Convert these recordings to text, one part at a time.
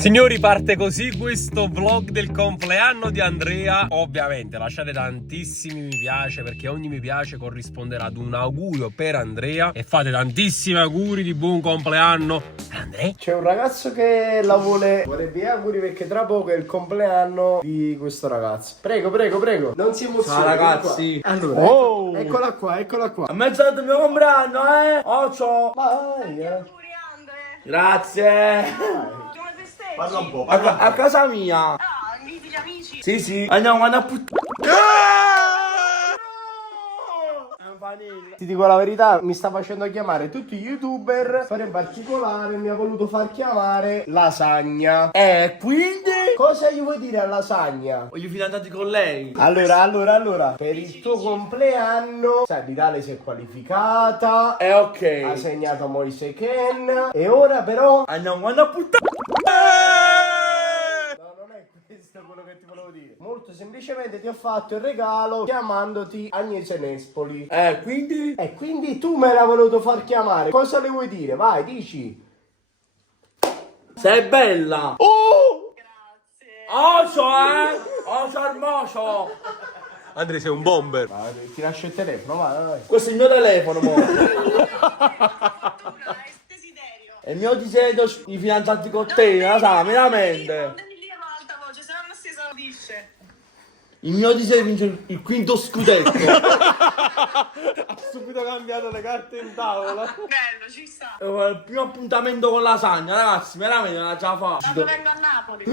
Signori, parte così questo vlog del compleanno di Andrea. Ovviamente lasciate tantissimi mi piace, perché ogni mi piace corrisponderà ad un augurio per Andrea. E fate tantissimi auguri di buon compleanno Andrea. C'è un ragazzo che la vorrebbe gli auguri perché tra poco è il compleanno di questo ragazzo. Prego, non si emozioni. Ciao ragazzi. Allora, eccola qua. A mezzanotte il mio compleanno, Occio. Vai, Auguri Andre. Grazie. Come festeggi? Parla un po'. A casa mia. Ah, inviti gli amici? Sì. Andiamo a Ti dico la verità, mi sta facendo chiamare tutti gli youtuber, però in particolare mi ha voluto far chiamare Lasagna. Quindi Cosa gli vuoi dire a Lasagna? voglio fidanzati con lei. Allora, per il tuo compleanno, Vitale si è qualificata, ha Ok. segnato Moise Ken, e ora però... Andiamo a puttana. No, non è questo quello che ti volevo dire. Molto semplicemente ti ho fatto il regalo chiamandoti Agnese Nespoli. Quindi E quindi tu me l'hai voluto far chiamare. Cosa le vuoi dire? Vai, dici. sei bella. Grazie. Occio al mocio. Andrea, sei un bomber. Ti lascio il telefono, vai. Questo è il mio telefono, mo. Allora, è desiderio. È il mio disegno di fidanzati con te, la sa, veramente. Non devi dire ad alta voce, se no non si esaudisce. Il mio disegno vince il quinto scudetto. Ha subito cambiato le carte in tavola. Bello, ci sta. Il primo appuntamento con Lasagna, ragazzi, veramente l'ha già Quando fatto. vengo a Napoli.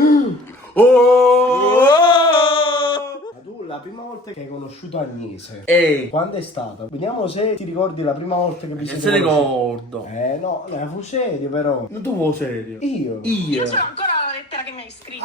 Ma tu la prima volta che hai conosciuto Agnese, Ehi, quando è stata? Vediamo se ti ricordi la prima volta che vi che siete se ne conosciuti. ricordo. No, fu serio però. Non tu vuoi serio? Io? Io. Io c'ho ancora la lettera che mi hai scritto.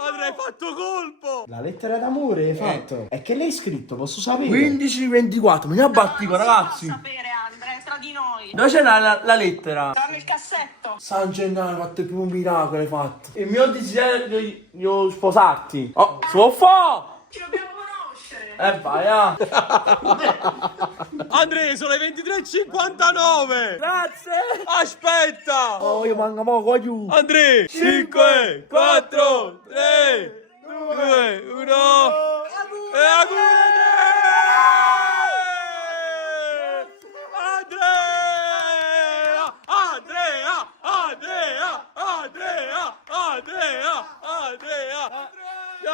Andrea, hai fatto colpo. La lettera d'amore hai fatto? E che l'hai scritto? Posso sapere? 15-24, me ne abbattico, ragazzi. Non si può sapere, Andre, è tra di noi. Dove c'è la lettera? Sarà nel cassetto. San Gennaro, hai fatto il primo miracolo, hai fatto. Il mio desiderio di sposarti. Oh, si può fare? Ci dobbiamo conoscere. Vai, Andrea, sono le 23:59. Grazie. Aspetta. Oh, io manco poco, aiuto. Andrea, 5, 4, 3, 2, 1. E auguri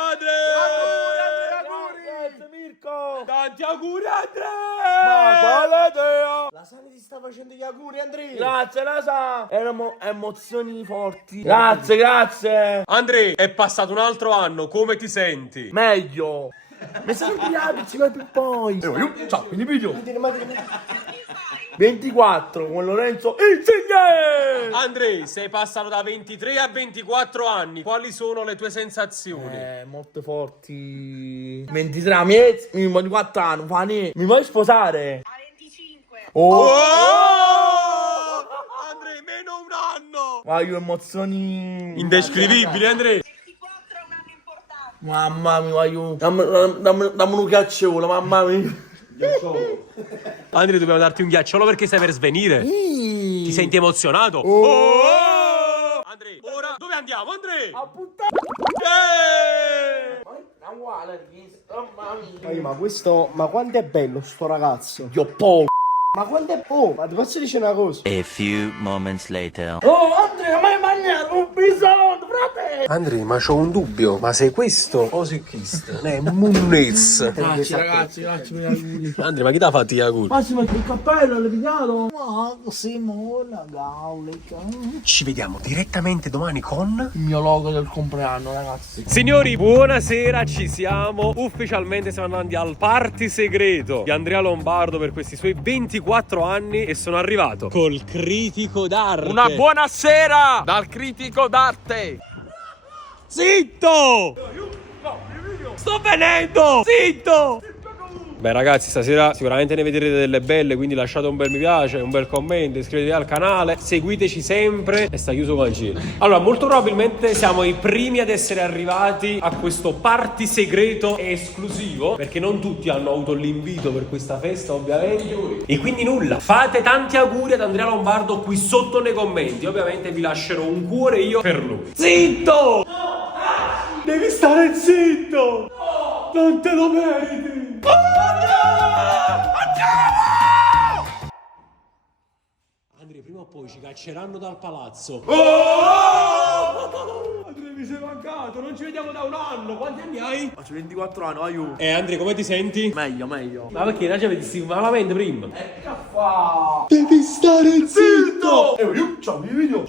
Andrea! Grazie, Mirko. Tanti auguri Andrea! Lasagna ti sta facendo gli auguri, Andrea. Grazie, Lasa. Erano emozioni forti. Grazie. Andrea, è passato un altro anno, come ti senti? Meglio. Mi sono inviato, ci vai per poi. Ciao, quindi video. 24 con Lorenzo Insigne. Andrea, sei passato da 23 a 24 anni, quali sono le tue sensazioni? Molto forti. 23 anni, mi voglio 4 anni, fa niente. Mi vuoi sposare? A 25. Oh! Andrea, meno un anno! Voglio emozioni Indescrivibili, Andrea! 24 è un anno importante. Mamma mia, voglio. Dammi un ghiacciolo, mamma mia. Andrea, dobbiamo darti un ghiacciolo perché stai per svenire. Ti senti emozionato? Andrea, ora dove andiamo, Andrea? A puttana. Ma quanto è bello sto ragazzo. Io po'. Ma quanto è... Oh, ma ti posso dire una cosa? A few moments later. Oh, Andrea, ma hai mangiato un bisogno, frate. Andrea, ma c'ho un dubbio. Ma sei questo o sei questo? Munnez. Grazie, ragazzi, grazie per gli auguri. Andrea, ma chi ti ha fatto gli auguri? Ma si mette il cappello, l'hai pigliato? Ma così mola, gaulica. Ci vediamo direttamente domani con... Il mio logo del compleanno, ragazzi. Signori, buonasera, ci siamo. Ufficialmente siamo andati al party segreto di Andrea Lombardo per questi suoi 24 anni e sono arrivato col critico d'arte. Una buonasera dal critico d'arte. Zitto! Sto venendo! Zitto! Beh ragazzi, stasera sicuramente ne vedrete delle belle, quindi lasciate un bel mi piace, un bel commento, iscrivetevi al canale, seguiteci sempre e sta chiuso Cancino. Allora, molto probabilmente siamo i primi ad essere arrivati a questo party segreto e esclusivo, perché non tutti hanno avuto l'invito per questa festa ovviamente. E quindi nulla, fate tanti auguri ad Andrea Lombardo qui sotto nei commenti, ovviamente vi lascerò un cuore io per lui. Zitto! Devi stare zitto! Non te lo meriti! Andrea, prima o poi ci cacceranno dal palazzo. Andrea, mi sei mancato, non ci vediamo da un anno. Quanti anni hai? Faccio 24 anni, aiuto. Andrea, come ti senti? Meglio, meglio. Ma perché non ci avete malamente prima? Che fa? Devi stare zitto! Io c'ho i video.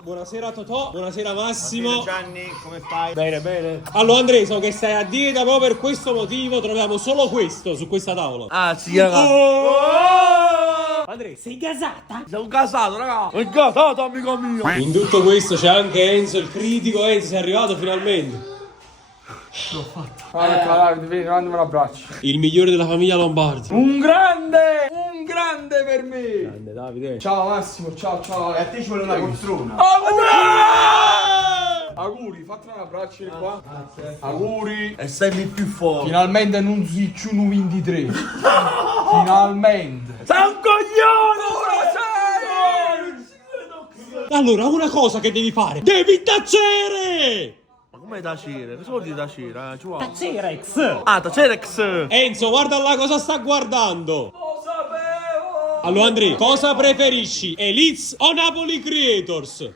Buonasera Totò, buonasera Massimo. Gianni, come stai? Bene, bene. Allora Andrea, so che stai a dieta, proprio per questo motivo troviamo solo questo su questa tavola. Ah, sì, raga. Andrea, sei gasata? Sono casato, raga. Sono casato, amico mio. In tutto questo c'è anche Enzo, il critico. Enzo, sei arrivato finalmente. L'ho fatto. Guarda, devi prendere un abbraccio. Il migliore della famiglia Lombardi. Un grande per me. Grande Davide. Ciao Massimo, ciao. E a te ci vuole una poltrona. Auguri, fate un abbraccio di qua. Grazie. Auguri. E sei più forte. Finalmente non si ciù 23. Finalmente. Sei un coglione! Allora, una cosa che devi fare. Devi tacere! Ma come tacere? Cosa vuol dire tacere? Tacerex! Ah, tacerex! Enzo, guarda là cosa sta guardando. Lo sapevo! Allora Andrea, cosa preferisci? Eliz o Napoli Creators?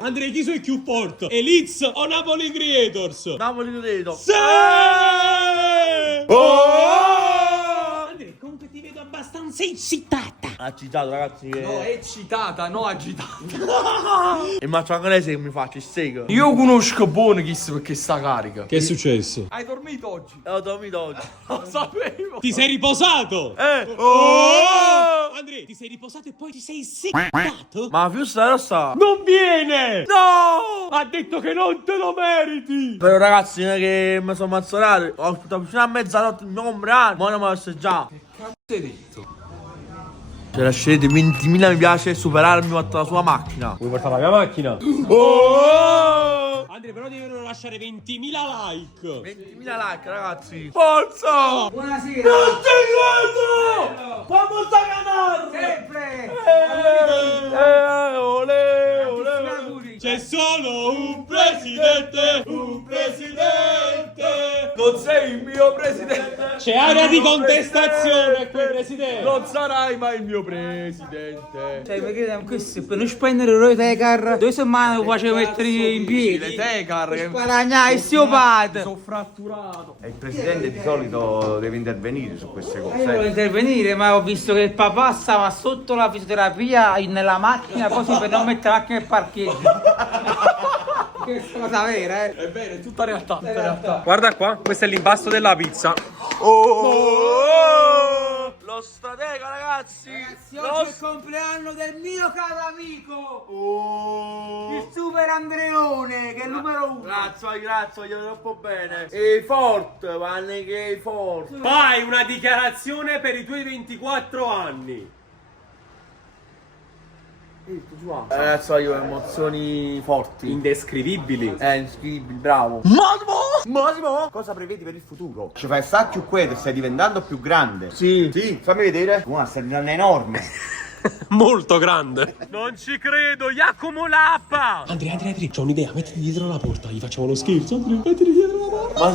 Andrea, chi sei più forte? Eliz o Napoli Creators? Napoli credo. Sì! Andrea, comunque ti vedo abbastanza eccitata. Agitato, ragazzi. No, è eccitata, no agitata. Il macio inglese che mi faccio il steak. Io conosco buono Kiss perché sta carica. Che è successo? Hai dormito oggi? Ho dormito oggi. Lo sapevo. Ti sei riposato? Andrea, ti sei riposato e poi ti sei seccato? Ma più sta rossa. Non viene! No! Ha detto che non te lo meriti! Però ragazzi, non è che mi sono mazzonato. Ho aspettato fino a mezzanotte il mio compleanno. Ma non me lo so già. Hai detto? Se lasciate 20.000 mi piace superarmi quanto la sua macchina. Vuoi portare la mia macchina? Andrea, però devono lasciare 20.000 like! 20.000 like, ragazzi. Forza! Buonasera! Non ti credo! Vamos a ganar! Sempre! Ole, ole. C'è solo un presidente! Un presidente! Non sei il mio presidente! C'è area di contestazione qui, presidente! Non sarai mai il mio presidente! Cioè, perché questo per non spendere le tecar, 2 settimane lo facevo mettere in Le piedi. tecar che Sparagnare il suo padre. sono fratturato! E il presidente di solito deve intervenire su queste Io volevo cose. intervenire, ma ho visto che il papà stava sotto la fisioterapia nella macchina così per non mettere la macchina nel parcheggio. Questa è cosa vera, eh? È vero, è tutta realtà. Tutta realtà. Guarda qua, questo è l'impasto della pizza. Oh! Lo stratega, ragazzi! Oggi è il compleanno del mio caro amico, il Super Andreone, che è il numero 1. Grazie, voglio troppo bene. E forte, vanne che è forte. Fai una dichiarazione per i tuoi 24 anni. Ragazzi, voglio emozioni forti. Indescrivibili. Inscrivibili, bravo. Massimo! Cosa prevedi per il futuro? Ci fai stare più quieto, stai diventando più grande. Sì. Sì, fammi vedere. Buona, stai diventando enorme. Molto grande. Non ci credo, Giacomo Lappa. Andrea, c'ho un'idea, mettiti dietro la porta, gli facciamo lo scherzo. Andrea, mettiti dietro la porta. Ma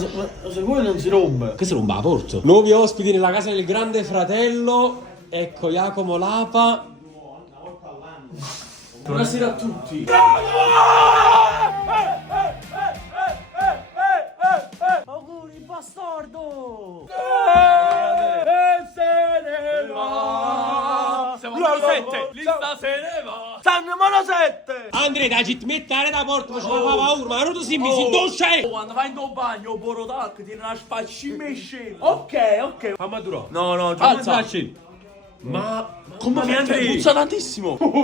sicuro non si rompe? Che se rompe la porta? Nuovi ospiti nella casa del grande fratello. Ecco Giacomo Lapa. Buonasera a tutti. Auguri, bastardo! Siamo al 7. Lista se ne va. Stanno mano 7! Andrea, dai, ti mettere da porta, faceva paura, ma non tu si misi, tu sei! Quando vai in bagno, Borodac, ti una sfaccime scemo. Ok. Fammi duro. No, Alza. Ma Come mi Andrea? Puzza tantissimo. mamma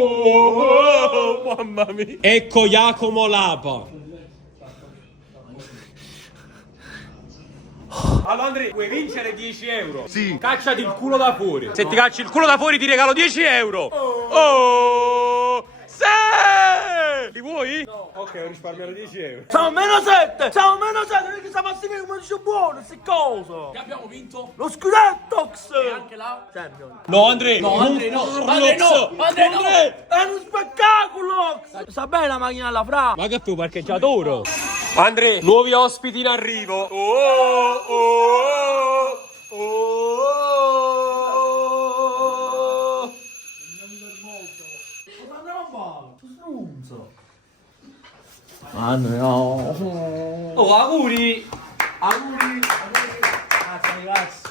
mia. Ecco Giacomo Lapa. Allora Andrea, vuoi vincere 10 euro? Sì. Cacciati il culo da fuori. Se ti cacci il culo da fuori ti regalo 10 euro. Oh! Sì! Li vuoi? No. Ok, ho risparmiato 10 euro. Siamo a -7! Siamo a -7! Perché siamo a finire come dice buono, queste cose! Che abbiamo vinto? Lo Scudettox! E anche la Champion! No, Andrea. No, Andrea, no. Andrea, no. Andrea, no. È uno spettacolo! Sta bene la macchina alla fra! Ma che tu parcheggiatore? Andrea, nuovi ospiti in arrivo. Oh, oh, oh, oh. No! Oh, auguri! Grazie ragazzi!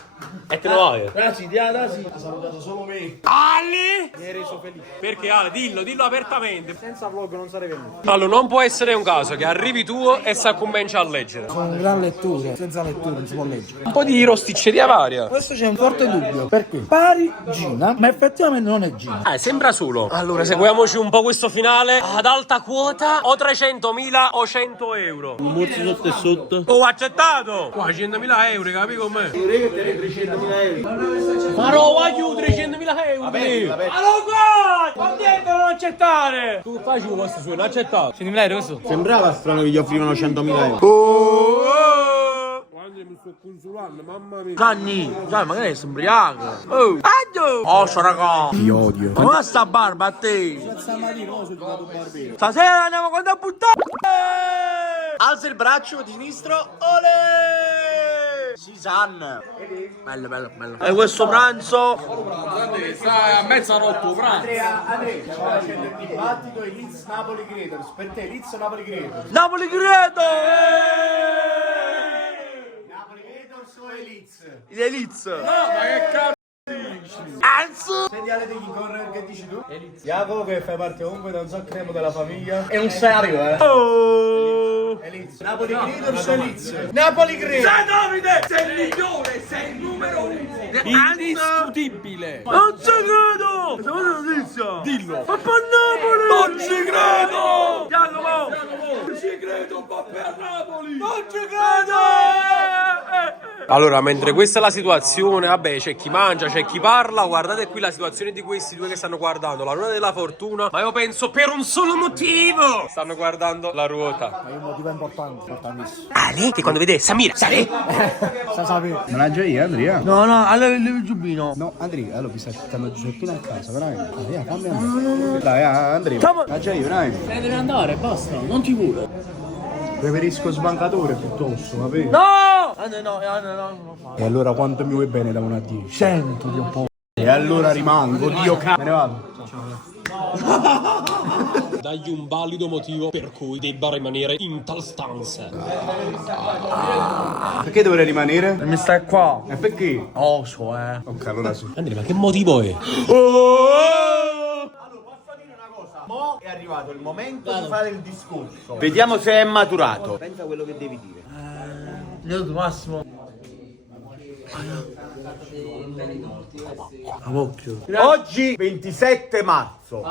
E te lo vai? Grazie, grazie! Ha salutato solo me! Ale! Mi hai reso felice! Perché Ale, dillo apertamente. Senza vlog non sarei venuto! Allora, non può essere un caso che arrivi tu e sa comincia a leggere. Sono un gran lettore, senza lettura non si può leggere. Un po' di rosticceria varia. Questo c'è un forte dubbio, perché pari Gina, ma effettivamente non è Gina. Sembra solo. Allora, seguiamoci un po' questo finale ad alta quota. O 300.000 o 100 euro. Un morso sotto e sotto! Ho accettato! Qua 100.000 euro, capi con me? Direi che 300.000 euro! Ma no, voglio 300.000 euro! Allora, qua dentro non accettare! Tu fai giù questo suo, non accettato. 100.000 euro questo? Sembrava strano che gli offrivano 100.000 euro. Quando mi sto consolando, mamma mia. Gianni, ma che è ubriaco? Oh! Aglio! Oh, raga! Ti odio. Come sta barba a te? Stasera andiamo con da buttare! Alza il braccio di sinistro, ole! Sisan! Bello, bello, bello. E questo pranzo? Stai a mezzanotte, bravo. Andrea, stiamo facendo il dibattito Leeds Napoli Creators. Per te Leeds o Napoli Creators? Napoli Credo! Napoli Creators o Leeds? Eliz! No, ma che cazzo? Anzi! Senti Ale degli corner che dici tu? Jacopo che fai parte comunque da un sacco tempo della famiglia. È un serio, Oh! Napoli Creators o Leeds? Napoli Creators! Sei Davide! Sei il migliore! Sei il numero 1! Indiscutibile! Non ci credo! Siamo una notizia! Dillo! Papà Napoli! Non ci credo! Jacopo! Non ci credo, Pappe a Napoli! Non ci credo! Allora, mentre questa è la situazione, vabbè, c'è chi mangia, c'è chi parla. Guardate qui la situazione di questi due che stanno guardando la ruota della fortuna. Ma io penso per un solo motivo stanno guardando la ruota. Ma è un motivo importantissimo. Ale, che quando vede Samira, Sale? Sa sapere. Managgio io Andrea? No, no, allora il giubbino. No, Andrea, allora mi sta aspettando Giuseppina a casa, veramente. Dai, cambia. Dai, Andrea. Managgio io, dai. Deve andare, basta, non ti vuole. Preferisco sbancatore piuttosto, va bene? No! No. E allora quanto mi vuoi bene da 1 a 10? 100 di un po'. E allora rimango, Dio Me ne vado. Dagli un valido motivo per cui debba rimanere in tal stanza. Perché dovrei rimanere? Mi stai qua. E perché? Oh, so, Ok, allora sì. Andrea, ma che motivo è? Mo è arrivato il momento di fare il discorso. Vediamo se è maturato. Pensa a quello che devi dire. Io Massimo. A occhio. Oggi 27 marzo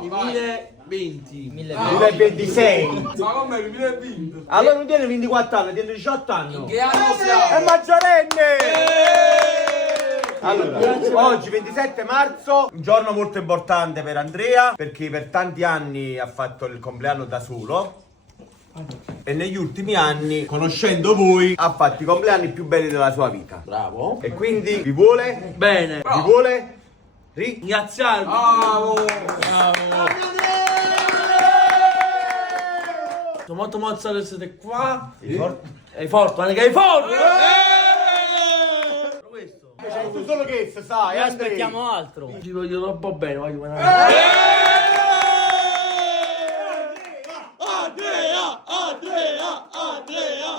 2020. 2026. Ma come 2020? Allora non tieni 24 anni, tieni 18 anni. Che anno siamo? È maggiorenne! Allora, oggi 27 marzo, un giorno molto importante per Andrea, perché per tanti anni ha fatto il compleanno da solo. E negli ultimi anni, conoscendo voi, ha fatto i compleanni più belli della sua vita. Bravo. E quindi vi vuole? Bene. Vi vuole? Ringraziarvi. Bravo! Molto mozza che siete qua. È forte, anche che è forte. Questo. Tu solo che sai, Aspettiamo altro. Ci voglio troppo bene, voglio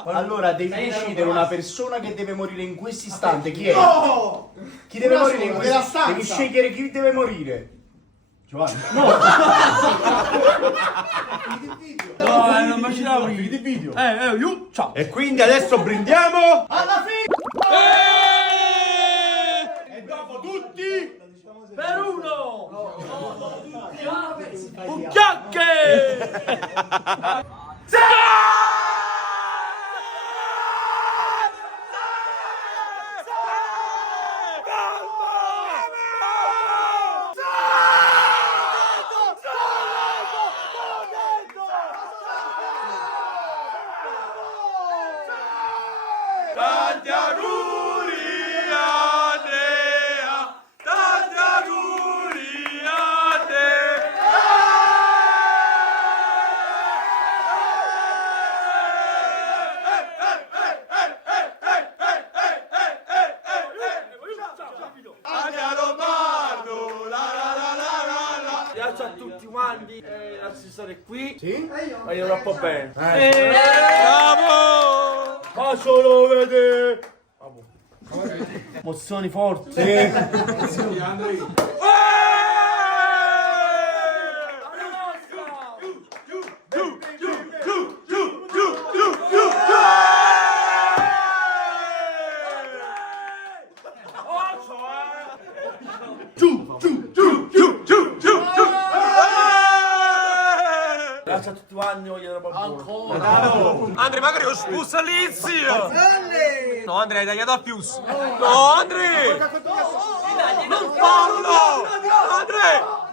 Allora devi decidere una persona che deve morire in questo istante. Chi è? No! Chi deve morire in questo istante? Devi scegliere chi deve morire. Giovanni. No! No, non mi ci da Finite il video. io. Ciao. E quindi adesso brindiamo alla fine! E dopo tutti Per uno. Bucchiacche. Grazie a tutti quanti, grazie di stare qui. Sì? Voglio troppo bene. Bravo! Ma solo vede! Emozioni forti. Grazie a tutti quanti, voglio troppo buono. Andrea, magari lo spussa lì, zio! No, Andrea, hai tagliato a più! No, Andrea! Non farlo! Andrea!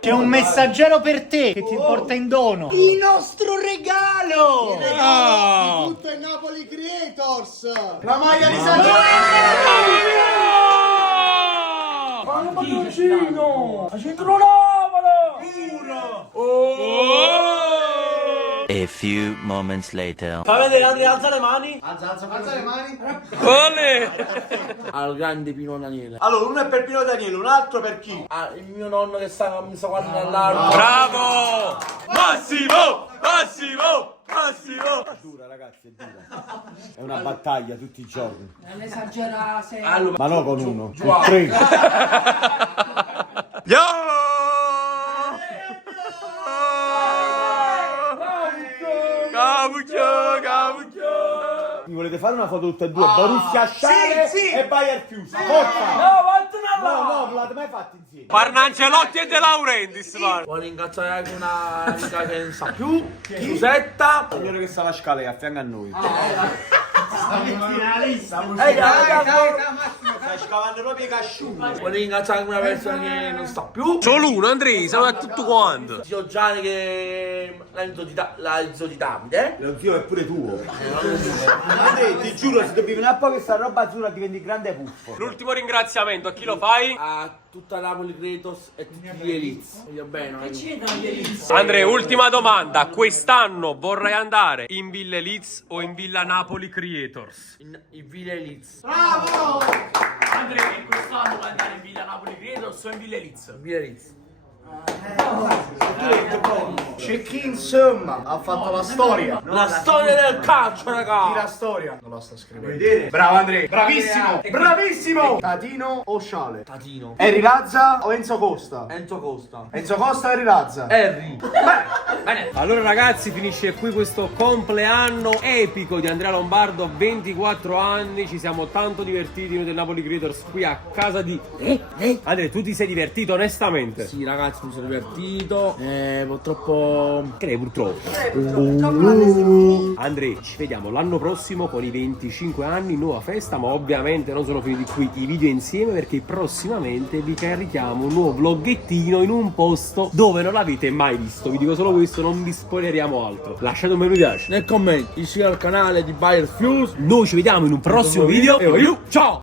C'è un messaggero per te che ti porta in dono il nostro regalo! Ah. Tutto è Napoli Creators! La maglia di San Giovanni! A few moments later. Fa vedere Andrea, alza le mani. Alza le mani! Ole! Al grande Pino Daniele. Allora, uno è per Pino Daniele, un altro per chi? Ah, il mio nonno che mi sta guardando all'alto. Bravo! Massimo! Massimo! Massimo! Dura, ragazzi, è dura. È una battaglia tutti i giorni. Non esagera se... Ma no con uno, con tre. Yo! Cavuccio, cavuccio! Mi volete fare una foto tutte e due? Borussia Sciare e Bayer Chiusa. Forza! No, non l'avete mai fatto insieme. Parnancelotti e De Laurentiis, va. Vuole ringraziare anche una amica che non sa più. Giusetta. Signore che sta alla scala è a fianco a noi. Stai scavando proprio i casciumi. Vuole ringraziare anche una persona che non sta più. Solo uno, Andrea, siamo a tutto quanto. Zio Gianni che l'ha zio di Davide. Lo zio è pure tuo. Andrea, ti giuro, se dobbiamo venire a po' che sta roba azzurra diventi grande puffo. L'ultimo ringraziamento, a chi lo fai? A tutta Napoli Creators e tutti gli Elites. Voglio bene. Andrea, ultima domanda. Quest'anno vorrai andare in Villa Elites o in Villa Napoli Creators? In Villa Elites. Andrea, in quest'anno vuoi andare in Villa Napoli Creators o in Villa Elites? Villa Elites. C'è chi insomma ha fatto la storia. La storia del calcio, raga. La storia non la sta scrivendo. Bravo Andrea, bravissimo, bravissimo. Tatino o Sciale? Tatino. Eri Razza o Enzo Costa? Enzo Costa. Enzo Costa o Eri Razza? Harry. Allora ragazzi, finisce qui questo compleanno epico di Andrea Lombardo, 24 anni, ci siamo tanto divertiti noi del Napoli Creators qui a casa di... Andrea, tu ti sei divertito onestamente? Sì ragazzi, mi sono divertito. Purtroppo... Che ne purtroppo? Andrea, ci vediamo l'anno prossimo con i 25 anni, nuova festa, ma ovviamente non sono finiti qui i video insieme perché prossimamente vi carichiamo un nuovo vloggettino in un posto dove non l'avete mai visto. Vi dico solo questo, non vi spoileriamo altro. Lasciate un bel mi piace Nel commento, iscrivetevi al canale di Bayer Fuse. Noi ci vediamo in un prossimo video e ciao!